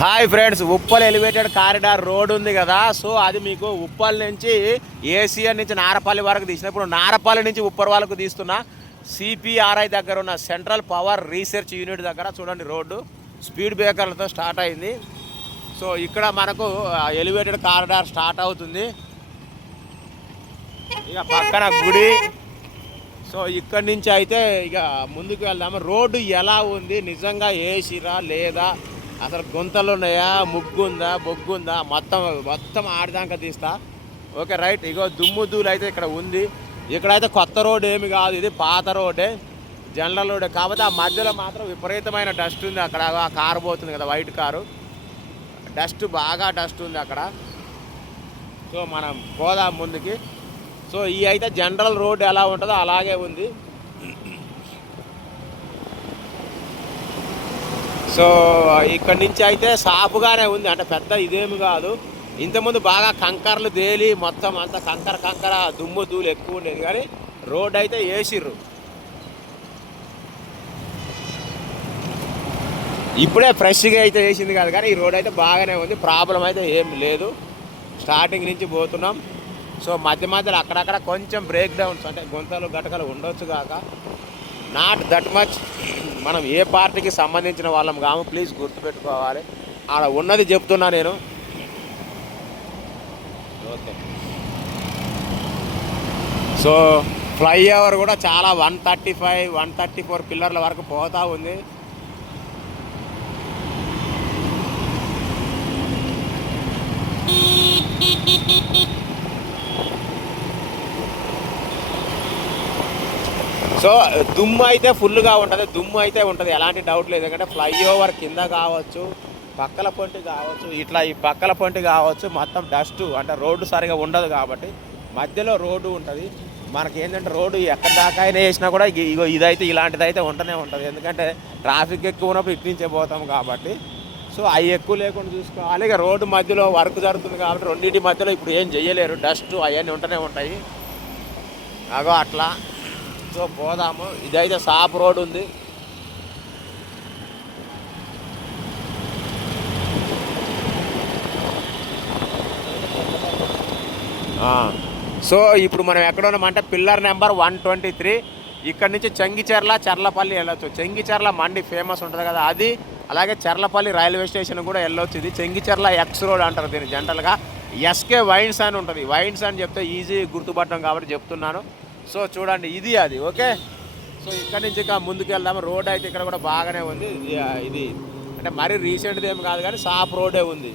Hi friends, Uppal elevated corridor road ఉంది కదా. So అది మీకు ఉప్పల్ నుంచి ఏసీఆర్ నుంచి నారపల్లి వరకు తీసిన. ఇప్పుడు నారపల్లి నుంచి ఉప్పర్ వాళ్ళకు తీస్తున్న సిపిఆర్ఐ దగ్గర ఉన్న సెంట్రల్ పవర్ రీసెర్చ్ యూనిట్ దగ్గర చూడండి. రోడ్డు స్పీడ్ బ్రేకర్లతో స్టార్ట్ అయింది. సో ఇక్కడ మనకు ఎలివేటెడ్ కారిడార్ స్టార్ట్ అవుతుంది. ఇక పక్కన గుడి. సో ఇక్కడి నుంచి అయితే ఇక ముందుకు వెళ్దాము. రోడ్డు ఎలా ఉంది, నిజంగా వేసిరా లేదా, అసలు గుంతలు ఉన్నాయా, ముగ్గు ఉందా, బొగ్గు ఉందా, మొత్తం ఆడదాకా తీస్తా. Okay right. ఇగో దుమ్ము ధూళి అయితే ఇక్కడ ఉంది. ఇక్కడైతే కొత్త రోడ్ ఏమి కాదు, ఇది పాత రోడ్డే, జనరల్ రోడ్డే. కాకపోతే ఆ మధ్యలో మాత్రం విపరీతమైన డస్ట్ ఉంది. అక్కడ ఆ కారు పోతుంది కదా, వైట్ కారు, బాగా డస్ట్ ఉంది అక్కడ. సో మనం పోదాం ముందుకి. సో ఈ అయితే జనరల్ రోడ్ ఎలా ఉంటుందో అలాగే ఉంది. సో ఇక్కడి నుంచి అయితే సాఫ్గానే ఉంది, అంటే పెద్ద ఇదేమి కాదు. ఇంతకుముందు బాగా కంకర్లు తేలి మొత్తం అంతా కంకర దుమ్ము ధూళి ఎక్కువ ఉండేది, కానీ రోడ్ అయితే వేసిర్రు. ఇప్పుడే ఫ్రెష్గా అయితే వేసింది కాదు, కానీ ఈ రోడ్ అయితే బాగానే ఉంది, ప్రాబ్లం అయితే ఏం లేదు. స్టార్టింగ్ నుంచి పోతున్నాం. సో మధ్యలో అక్కడక్కడ కొంచెం బ్రేక్ డౌన్స్, అంటే గుంతలు గటకలు ఉండొచ్చు కాక, నాట్ దట్ మచ్. మనం ఏ పార్టీకి సంబంధించిన వాళ్ళం కాము, ప్లీజ్ గుర్తుపెట్టుకోవాలి. ఆడ ఉన్నది చెప్తున్నా నేను. ఓకే. సో ఫ్లైఓవర్ కూడా చాలా 135, 134 పిల్లర్ల వరకు పోతా ఉంది. సో దుమ్ము అయితే ఫుల్గా ఉంటుంది, ఎలాంటి డౌట్ లేదు. ఎందుకంటే ఫ్లైఓవర్ కింద కావచ్చు, పక్కల పొంటి కావచ్చు, ఇట్లా ఈ పక్కల పొంటి కావచ్చు, మొత్తం డస్ట్, అంటే రోడ్డు సరిగా ఉండదు కాబట్టి మధ్యలో రోడ్డు ఉంటుంది. మనకి ఏంటంటే రోడ్డు ఎక్కడి దాకా అయినా వేసినా కూడా ఇగో ఇదైతే ఇలాంటిదైతే ఉంటూనే ఉంటుంది. ఎందుకంటే ట్రాఫిక్ ఎక్కువ ఉన్నప్పుడు ఇటు నుంచే పోతాం కాబట్టి. సో అవి ఎక్కువ లేకుండా చూసుకోవాలి. ఇక రోడ్డు మధ్యలో వర్క్ జరుగుతుంది కాబట్టి రెండింటి మధ్యలో ఇప్పుడు ఏం చేయలేరు, డస్ట్ అవన్నీ ఉంటూనే ఉంటాయి. అగో అట్లా. సో పోదాము. ఇదైతే సాప్ రోడ్ ఉంది. సో ఇప్పుడు మనం ఎక్కడ ఉన్నామంటే పిల్లర్ నెంబర్ 123. ఇక్కడ నుంచి చెంగిచెర్ల, చర్లపల్లి వెళ్ళొచ్చు. చెంగిచెర్ల మండి ఫేమస్ ఉంటుంది కదా, అది. అలాగే చర్లపల్లి రైల్వే స్టేషన్ కూడా వెళ్ళొచ్చు. ఇది చెంగిచెర్ల ఎక్స్ రోడ్ అంటారు దీన్ని జనరల్గా. ఎస్కే వైన్స్ అని ఉంటుంది. వైన్స్ అని చెప్తే ఈజీ గుర్తుపట్టడం కాబట్టి చెప్తున్నాను. సో చూడండి, ఇది అది. ఓకే. సో ఇక్కడ నుంచి ఇంకా ముందుకు వెళ్దాము. రోడ్ అయితే ఇక్కడ కూడా బాగానే ఉంది. ఇది అంటే మరీ రీసెంట్ది ఏమి కాదు, కానీ సాఫ్ రోడే ఉంది.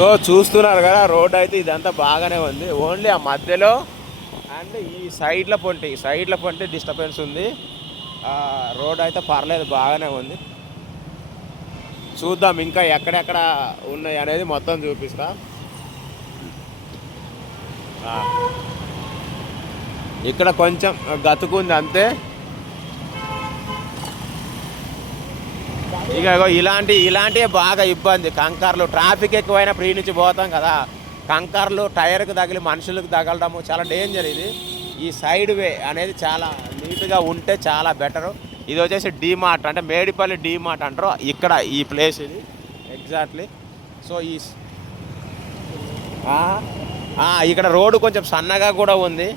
సో చూస్తున్నారు కదా, రోడ్ అయితే ఇదంతా బాగానే ఉంది. ఓన్లీ ఆ మధ్యలో అండ్ ఈ సైడ్ల పొంటి డిస్టర్బెన్స్ ఉంది. రోడ్ అయితే పర్లేదు, బాగానే ఉంది. చూద్దాం ఇంకా ఎక్కడెక్కడ ఉన్నాయి అనేది మొత్తం చూపిస్తా. ఇక్కడ కొంచెం గతుకుంది అంతే. ఇక ఇలాంటివి బాగా ఇబ్బంది. కంకర్లు, ట్రాఫిక్ ఎక్కువైనప్పుడు ఈ నుంచి పోతాం కదా, కంకర్లు టైర్కి తగిలి మనుషులకు తగలడము చాలా డేంజర్. ఇది ఈ సైడ్ వే అనేది చాలా నీట్గా ఉంటే చాలా బెటరు. ఇది వచ్చేసి డీమార్ట్, అంటే మేడిపల్లి డీమార్ట్ అంటారు ఇక్కడ ఈ ప్లేస్ ఇది ఎగ్జాక్ట్లీ. సో ఇక్కడ రోడ్డు కొంచెం సన్నగా కూడా ఉంది.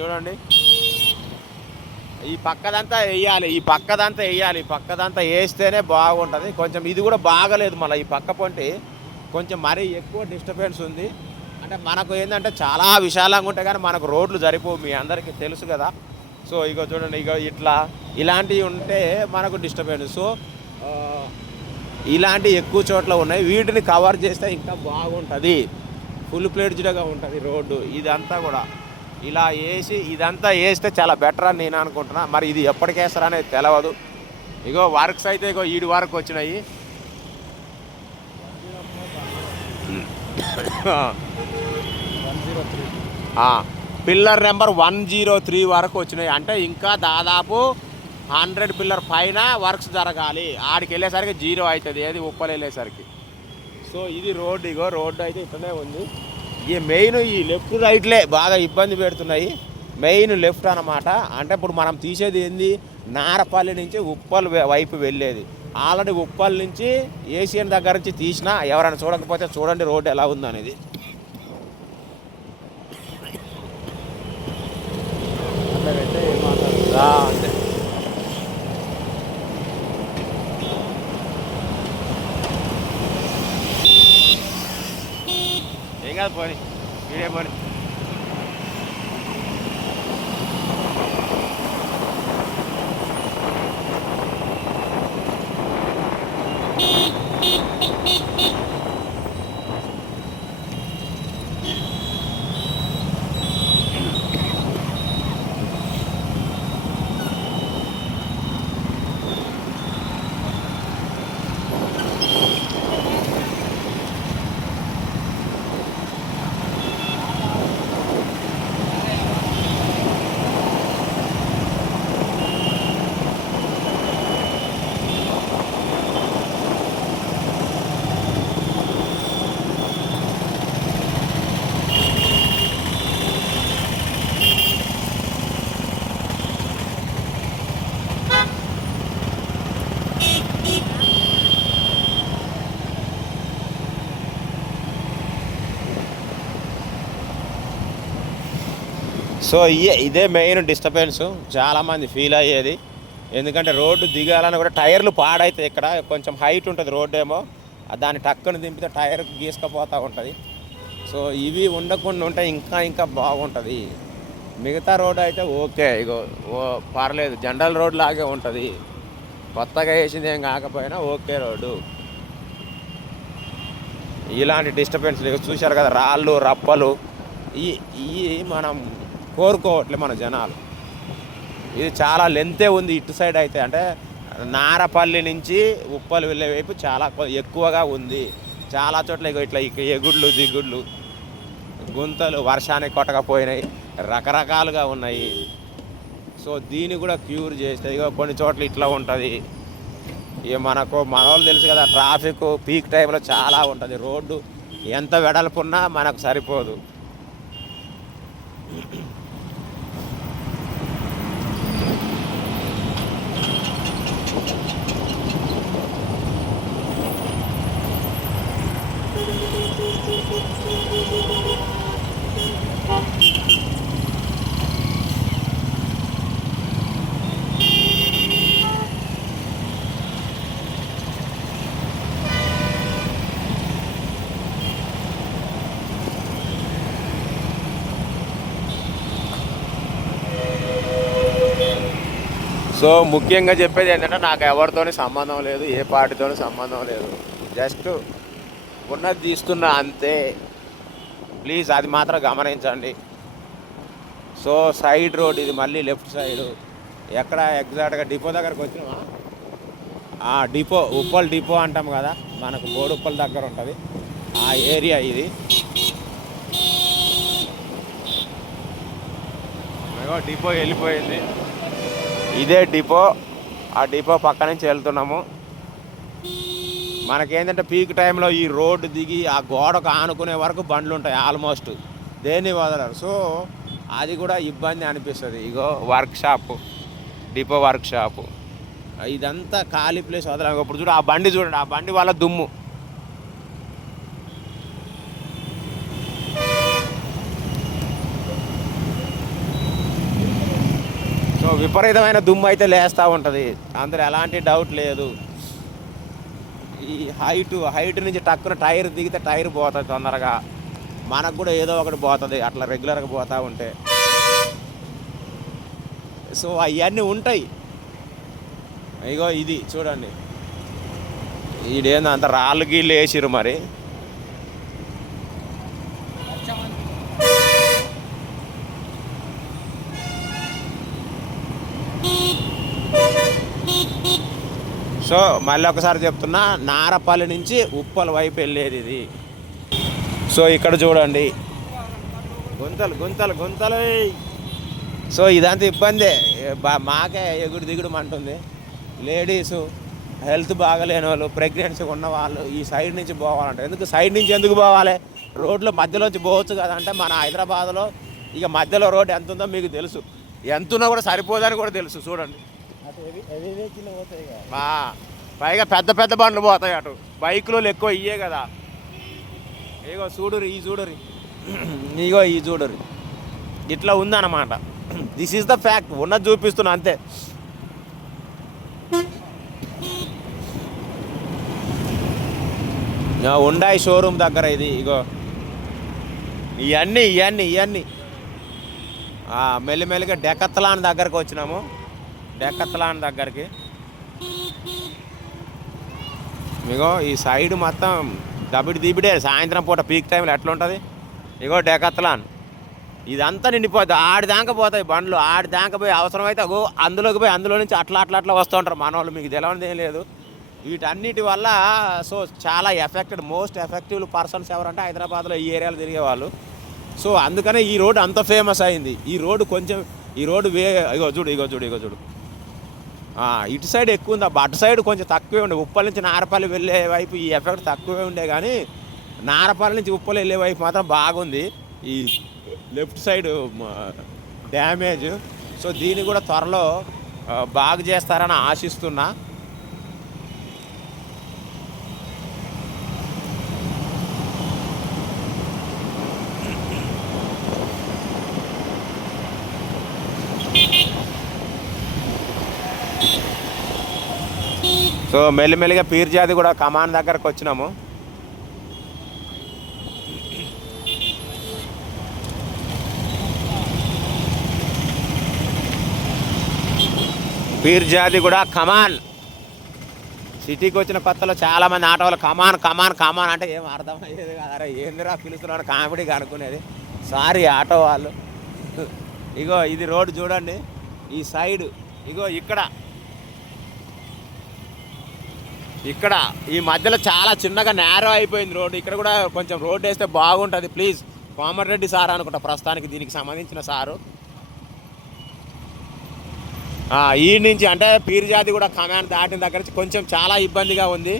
చూడండి, ఈ పక్కదంతా వేస్తేనే బాగుంటుంది. కొంచెం ఇది కూడా బాగలేదు. మళ్ళీ ఈ పక్క పొంటి కొంచెం మరీ ఎక్కువ డిస్టర్బెన్స్ ఉంది. అంటే మనకు ఏంటంటే చాలా విశాలంగా ఉంటాయి, కానీ మనకు రోడ్లు సరిపోవు, మీ అందరికీ తెలుసు కదా. సో ఇగో చూడండి, ఇలాంటివి ఉంటే మనకు డిస్టర్బెన్స్. సో ఇలాంటివి ఎక్కువ చోట్ల ఉన్నాయి. వీటిని కవర్ చేస్తే ఇంకా బాగుంటుంది, ఫుల్ ప్లేడ్జ్డ్గా ఉంటుంది రోడ్డు ఇదంతా కూడా. ఇలా వేసి ఇదంతా వేస్తే చాలా బెటర్ అని నేను అనుకుంటున్నా. మరి ఇది ఎప్పటికేస్తారా అనేది తెలియదు. ఇగో వర్క్స్ అయితే ఇగో ఈడి వరకు వచ్చినాయి. పిల్లర్ నెంబర్ 103 వరకు వచ్చినాయి. అంటే ఇంకా దాదాపు 100 పిల్లర్ పైన వర్క్స్ జరగాలి. ఆడికి వెళ్ళేసరికి 0 అవుతుంది, ఏది ఉప్పలు వెళ్ళేసరికి. సో ఇది రోడ్డు. ఇగో రోడ్డు అయితే ఇట్లనే ఉంది. ఈ మెయిన్ ఈ లెఫ్ట్ రైట్లే బాగా ఇబ్బంది పెడుతున్నాయి. మెయిన్ లెఫ్ట్ అన్నమాట. అంటే ఇప్పుడు మనం తీసేది ఏంది, నారపల్లి నుంచి ఉప్పల్ వైపు వెళ్ళేది. ఆల్రెడీ ఉప్పల్ నుంచి ఏషియన్ దగ్గర నుంచి తీసినా, ఎవరైనా చూడకపోతే చూడండి రోడ్డు ఎలా ఉందనేది. అంతే. ఏం కాదు, పోనీ వీడే పోనీ. సో ఇదే మెయిన్ డిస్టర్బెన్స్ చాలామంది ఫీల్ అయ్యేది. ఎందుకంటే రోడ్డు దిగాలని కూడా టైర్లు పాడైతే ఇక్కడ కొంచెం హైట్ ఉంటుంది రోడ్డు ఏమో, దాన్ని టక్కును దింపితే టైర్ గీసుకపోతూ ఉంటుంది. సో ఇవి ఉండకుండా ఉంటే ఇంకా బాగుంటుంది. మిగతా రోడ్డు అయితే ఓకే, ఇగో పర్లేదు, జనరల్ రోడ్ లాగే ఉంటుంది. కొత్తగా వేసింది ఏం కాకపోయినా ఓకే రోడ్డు. ఇలాంటి డిస్టర్బెన్స్ చూశారు కదా, రాళ్ళు రప్పలు ఇవి మనం కోరుకోవట్లే మన జనాలు. ఇది చాలా లెంతే ఉంది ఇటు సైడ్ అయితే. అంటే నారపల్లి నుంచి ఉప్పలు వెళ్ళే వైపు చాలా ఎక్కువగా ఉంది. చాలా చోట్ల ఇట్లా ఎగుడ్లు దిగుడ్లు గుంతలు వర్షానికి కొట్టకపోయినాయి, రకరకాలుగా ఉన్నాయి. సో దీన్ని కూడా క్యూర్ చేస్తే కొన్ని చోట్ల ఇట్లా ఉంటుంది. ఇక మన వాళ్ళు తెలుసు కదా, ట్రాఫిక్ పీక్ టైంలో చాలా ఉంటుంది. రోడ్డు ఎంత వెడల్పున్నా మనకు సరిపోదు. సో ముఖ్యంగా చెప్పేది ఏంటంటే, నాకు ఎవరితోని సంబంధం లేదు, ఏ పార్టీతోని సంబంధం లేదు. జస్ట్ ఉన్నది తీస్తున్నా అంతే. ప్లీజ్ అది మాత్రం గమనించండి. సో సైడ్ రోడ్ ఇది, మళ్ళీ లెఫ్ట్ సైడు. ఎక్కడ ఎగ్జాక్ట్గా డిపో దగ్గరకు వచ్చినామా? డిపో, ఉప్పల్ డిపో అంటాం కదా, మనకు బోడుప్పల్ దగ్గర ఉంటుంది ఆ ఏరియా ఇది. డిపో వెళ్ళిపోయింది, ఇదే డిపో. ఆ డిపో పక్క నుంచి వెళ్తున్నాము. మనకేంటంటే పీక్ టైంలో ఈ రోడ్డు దిగి ఆ గోడకు ఆనుకునే వరకు బండ్లు ఉంటాయి ఆల్మోస్ట్, దేన్ని వదలరు. సో అది కూడా ఇబ్బంది అనిపిస్తుంది. ఇగో వర్క్షాపు, డిపో వర్క్షాపు, ఇదంతా ఖాళీ ప్లేస్ వదలం. ఇప్పుడు చూడు ఆ బండి చూడండి, ఆ బండి వాళ్ళ దుమ్ము. సో విపరీతమైన దుమ్ము అయితే లేస్తూ ఉంటుంది, అందులో ఎలాంటి డౌట్ లేదు. ఈ హైట్ నుంచి టక్కున టైర్ దిగితే టైర్ పోతుంది తొందరగా, మనకు కూడా ఏదో ఒకటి పోతుంది అట్లా రెగ్యులర్గా పోతూ ఉంటే. సో అవన్నీ ఉంటాయి. ఇగో ఇది చూడండి, ఈడేందో అంత రాళ్ళు గీళ్ళు వేసిరు మరి. సో మళ్ళీ ఒకసారి చెప్తున్నా, నారపల్లి నుంచి ఉప్పల్ వైపు వెళ్ళేది ఇది. సో ఇక్కడ చూడండి, గుంతలు గుంతలు గుంతలు. సో ఇదంతా ఇబ్బందే, మాకే ఎగుడు దిగుడు అంటుంది. లేడీసు, హెల్త్ బాగలేని వాళ్ళు, ప్రెగ్నెన్సీ ఉన్న వాళ్ళు ఈ సైడ్ నుంచి పోవాలంటే, సైడ్ నుంచి ఎందుకు పోవాలి? రోడ్లో మధ్యలోంచి పోవచ్చు కదా. అంటే మన హైదరాబాద్లో ఇక మధ్యలో రోడ్ ఎంత ఉందో మీకు తెలుసు, ఎంత ఉన్నా కూడా సరిపోదని కూడా తెలుసు. చూడండి, పైగా పెద్ద పెద్ద బండ్లు పోతాయి అటు, బైకులు ఎక్కువ ఇయ్యే కదా. ఇగో చూడురి, ఈ చూడరి, ఇగో ఈ చూడరి, ఇట్లా ఉందన్నమాట. దిస్ ఈజ్ ద ఫ్యాక్ట్, ఉన్నది చూపిస్తున్నా అంతే. ఉండాయి షోరూమ్ దగ్గర ఇది. ఇగో ఇవన్నీ ఇవన్నీ ఇవన్నీ మెల్లిమెల్లిగా డెకత్లాన్ దగ్గరకు వచ్చినాము. డెకత్లాన్ దగ్గరికి ఇగో ఈ సైడ్ మొత్తం దిబిడే. సాయంత్రం పూట పీక్ టైంలో ఎట్లా ఉంటుంది? ఇగో డెకత్లాన్ ఇదంతా నిండిపోద్ది. ఆడిదాకా పోతాయి బండ్లు, ఆడిదాకా పోయి అవసరమైతే అగో అందులోకి పోయి అందులో నుంచి అట్లా అట్లా అట్లా వస్తూ ఉంటారు మన వాళ్ళు. మీకు తెలవనిది ఏం లేదు. వీటన్నిటి వల్ల సో చాలా మోస్ట్ ఎఫెక్టివ్ పర్సన్స్ ఎవరంటే హైదరాబాద్లో ఈ ఏరియాలో తిరిగేవాళ్ళు. సో అందుకనే ఈ రోడ్ అంత ఫేమస్ అయింది. ఈ రోడ్డు ఇగో చూడు ఇగో చూడు ఇగో చూడు, ఇటు సైడ్ ఎక్కువ ఉంది. అటు సైడ్ కొంచెం తక్కువే ఉండే. ఉప్పల్ నుంచి నారపల్లి వెళ్ళే వైపు ఈ ఎఫెక్ట్ తక్కువే ఉండే, కానీ నారపల్లి నుంచి ఉప్పల్ వెళ్ళే వైపు మాత్రం బాగుంది ఈ లెఫ్ట్ సైడ్ డ్యామేజ్. సో దీన్ని కూడా త్వరలో బాగు చేస్తారని ఆశిస్తున్నా. సో మెల్లిమెల్లిగా పీర్జాది కూడా కమాన్ దగ్గరకు వచ్చినాము. పీర్జాది కూడా కమాన్. సిటీకి వచ్చిన కొత్తలో చాలామంది ఆటో వాళ్ళు కమాన్ కమాన్ కమాన్ అంటే ఏం అర్థమయ్యేది కదా. అరే ఏందిరా పిలుస్తున్నాడు కామెడీగా అనుకునేది. సారీ ఆటో వాళ్ళు. ఇగో ఇది రోడ్డు చూడండి, ఈ సైడ్ ఇగో ఇక్కడ ఈ మధ్యలో చాలా చిన్నగా నేరో అయిపోయింది రోడ్డు. ఇక్కడ కూడా కొంచెం రోడ్డు వేస్తే బాగుంటుంది. ప్లీజ్, కోమటిరెడ్డి సార్ అనుకుంటా ప్రస్తుతానికి దీనికి సంబంధించిన సారు. ఈ నుంచి అంటే పీర్జాది కూడా కమాండ్ దాటిన దగ్గర నుంచి కొంచెం చాలా ఇబ్బందిగా ఉంది.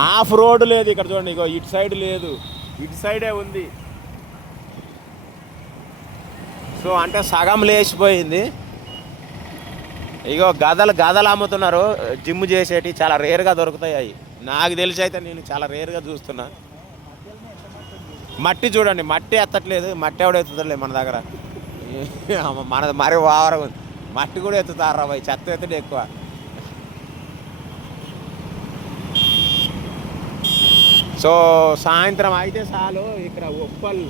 ఆఫ్ రోడ్ లేదు ఇక్కడ చూడండి. ఇగో ఇటు సైడ్ లేదు, ఇటు సైడే ఉంది. సో అంటే సగం లేచిపోయింది. ఇగో గదలు అమ్ముతున్నారు, జిమ్ చేసేటి చాలా రేర్గా దొరుకుతాయి అవి. నాకు తెలిసి అయితే నేను చాలా రేర్గా చూస్తున్నా. మట్టి చూడండి, మట్టి ఎత్తట్లేదు. మట్టి ఎవడ ఎత్తుతలేదు మన దగ్గర. మనది మరీ ఓవర్ ఉంది. మట్టి కూడా ఎత్తుతారా పోయి, చెత్త ఎత్తుడు ఎక్కువ. సో సాయంత్రం అయితే చాలు. ఇక్కడ ఉప్పల్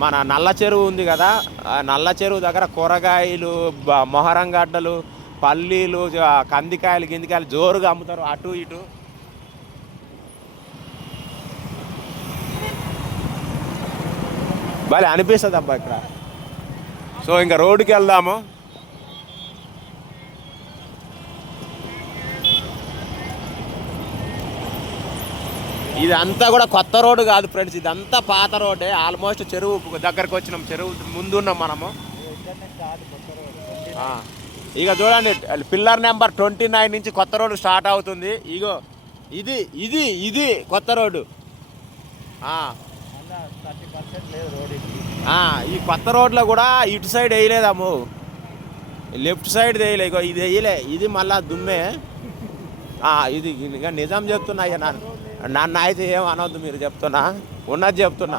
మన నల్ల చెరువు ఉంది కదా, నల్ల చెరువు దగ్గర కూరగాయలు, మొహరం గడ్డలు, పల్లీలు, కందికాయలు గిందికాయలు జోరుగా అమ్ముతారు అటు ఇటు. భలే అనిపిస్తుంది అబ్బా ఇక్కడ. సో ఇంకా రోడ్డుకి వెళ్దాము. ఇదంతా కూడా కొత్త రోడ్డు కాదు ఫ్రెండ్స్, ఇదంతా పాత రోడ్డే. ఆల్మోస్ట్ చెరువు దగ్గరకు వచ్చినాం, చెరువు ముందున్నాం మనము. ఇక చూడండి, పిల్లర్ నెంబర్ 29 నుంచి కొత్త రోడ్డు స్టార్ట్ అవుతుంది. ఇగో ఇది ఇది ఇది కొత్త రోడ్డు. ఈ కొత్త రోడ్లో కూడా ఇటు సైడ్ వేయలేదాము, లెఫ్ట్ సైడ్ వేయలే. ఇగో ఇది వేయలే, ఇది మళ్ళా దుమ్మే. ఇది ఇక నిజం చెప్తున్నా. ఇక నన్ను అయితే ఏం అనవద్దు, మీరు చెప్తున్నా, ఉన్నది చెప్తున్నా.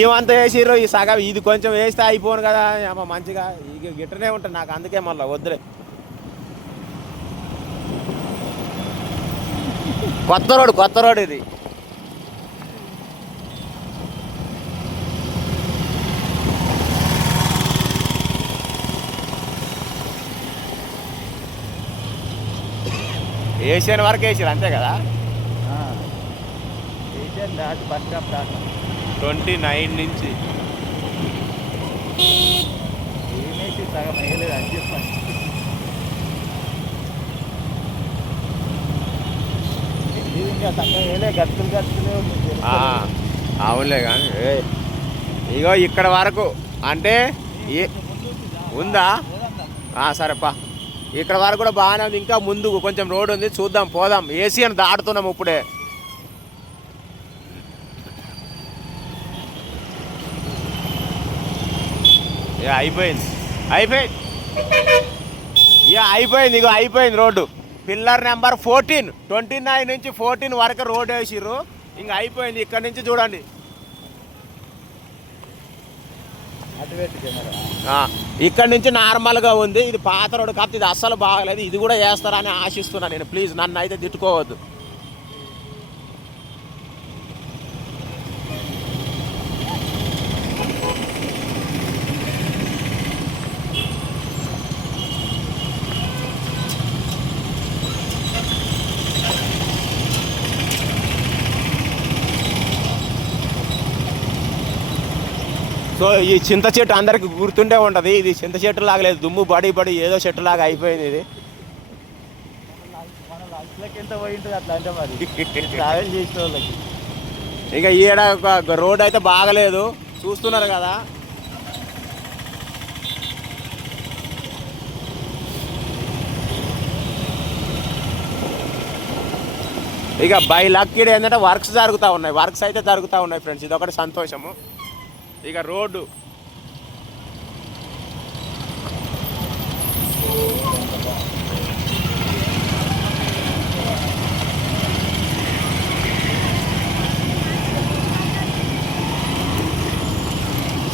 ఏమంతా వేసిర్రు ఈ సగం, ఇది కొంచెం వేస్తే అయిపోను కదా అమ్మ మంచిగా. ఇక గిట్టనే ఉంటుంది నాకు, అందుకే మళ్ళీ వద్దులే. కొత్త రోడ్ ఇది. ఏషియన్ వరకు వేసారు అంతే కదా. ఏషియన్ దాటి బస్ స్టాప్ దాకా 29 నుంచి ఏమేసి సగం వేయలేదు అని చెప్పండి. ఇంకా సగం వేయలే, గతులు అవునులే కానీ ఇగో ఇక్కడ వరకు అంటే ఉందా సరేపా. ఇక్కడ వరకు కూడా బాగానే ఉంది. ఇంకా ముందు కొంచెం రోడ్ ఉంది, చూద్దాం పోదాం. ఏసీఎన్ దాటుతున్నాం ఇప్పుడే. అయిపోయింది ఇగో అయిపోయింది రోడ్డు. పిల్లర్ నెంబర్ 14 29 నుంచి 14 వరకు రోడ్ వేసిర్రు. ఇంకా అయిపోయింది. ఇక్కడ నుంచి చూడండి, ఇక్కడ నుంచి నార్మల్గా ఉంది. ఇది పాత రోడ్డు కాబట్టి ఇది అస్సలు బాగలేదు. ఇది కూడా వేస్తారని ఆశిస్తున్నాను నేను. ప్లీజ్ నన్ను అయితే తిట్టుకోవద్దు. సో ఈ చింత చెట్టు అందరికి గుర్తుండే ఉంటుంది. ఇది చింత చెట్టు లాగా లేదు, దుమ్ము బడి ఏదో చెట్టు లాగా అయిపోయింది ఇది. ఎంత పోయింటుంది అట్లా అంటే మరి ట్రావెల్ చేసిన వాళ్ళకి. ఇక ఈడ రోడ్ అయితే బాగలేదు, చూస్తున్నారు కదా. ఇక బై లక్ ఇక్కడ ఏంటంటే వర్క్స్ జరుగుతూ ఉన్నాయి ఫ్రెండ్స్. ఇది ఒకటి సంతోషము. ఇక రోడ్డు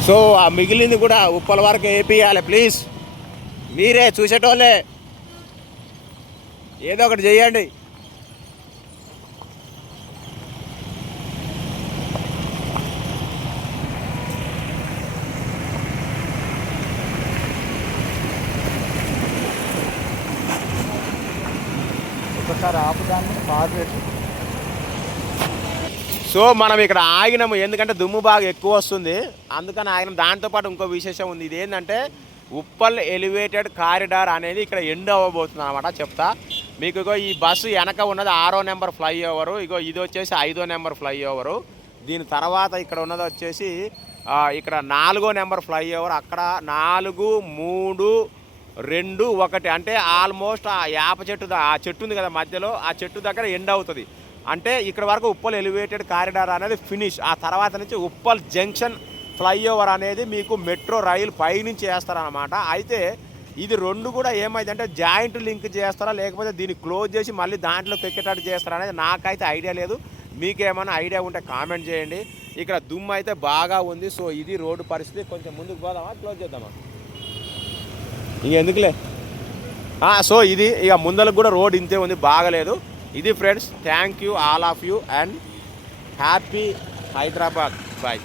సో ఆ మిగిలింది కూడా ఉప్పల వరకు వేపియాలి ప్లీజ్. మీరే చూసేటోళ్ళే ఏదో ఒకటి చేయండి. ఒకసారి ఆపుదాన్ని పాస్. సో మనం ఇక్కడ ఆగినాము, ఎందుకంటే దుమ్ము బాగా ఎక్కువ వస్తుంది, అందుకని ఆగినాం. దాంతోపాటు ఇంకో విశేషం ఉంది. ఇది ఏంటంటే ఉప్పల్ ఎలివేటెడ్ కారిడార్ అనేది ఇక్కడ ఎండ్ అవ్వబోతుంది అనమాట. చెప్తా మీకు. ఇగో ఈ బస్సు వెనక ఉన్నది 6వ నెంబర్ ఫ్లైఓవరు. ఇగో ఇది వచ్చేసి 5వ నెంబర్ ఫ్లైఓవరు. దీని తర్వాత ఇక్కడ ఉన్నది వచ్చేసి ఇక్కడ 4వ నెంబర్ ఫ్లైఓవర్. అక్కడ 4, 3, 2, 1 అంటే ఆల్మోస్ట్ ఆ వేప చెట్టు, ఆ చెట్టు ఉంది కదా మధ్యలో, ఆ చెట్టు దగ్గర ఎండ్ అవుతుంది. అంటే ఇక్కడ వరకు ఉప్పల్ ఎలివేటెడ్ కారిడార్ అనేది ఫినిష్. ఆ తర్వాత నుంచి ఉప్పల్ జంక్షన్ ఫ్లైఓవర్ అనేది మీకు మెట్రో రైలు పైనుంచి వేస్తారనమాట. అయితే ఇది రెండు కూడా ఏమైందంటే జాయింట్ లింక్ చేస్తారా లేకపోతే దీన్ని క్లోజ్ చేసి మళ్ళీ దాంట్లో ఎక్కేటట్టు చేస్తారా అనేది నాకైతే ఐడియా లేదు. మీకేమైనా ఐడియా ఉంటే కామెంట్ చేయండి. ఇక్కడ దుమ్ము అయితే బాగా ఉంది. సో ఇది రోడ్డు పరిస్థితి. కొంచెం ముందుకు పోదామా, క్లోజ్ చేద్దామా? ఇంకెందుకులే. సో ఇది ఇక ముందరకు కూడా రోడ్ ఇంతే ఉంది, బాగలేదు. ఇది friends, thank you all of you and happy Hyderabad. Bye.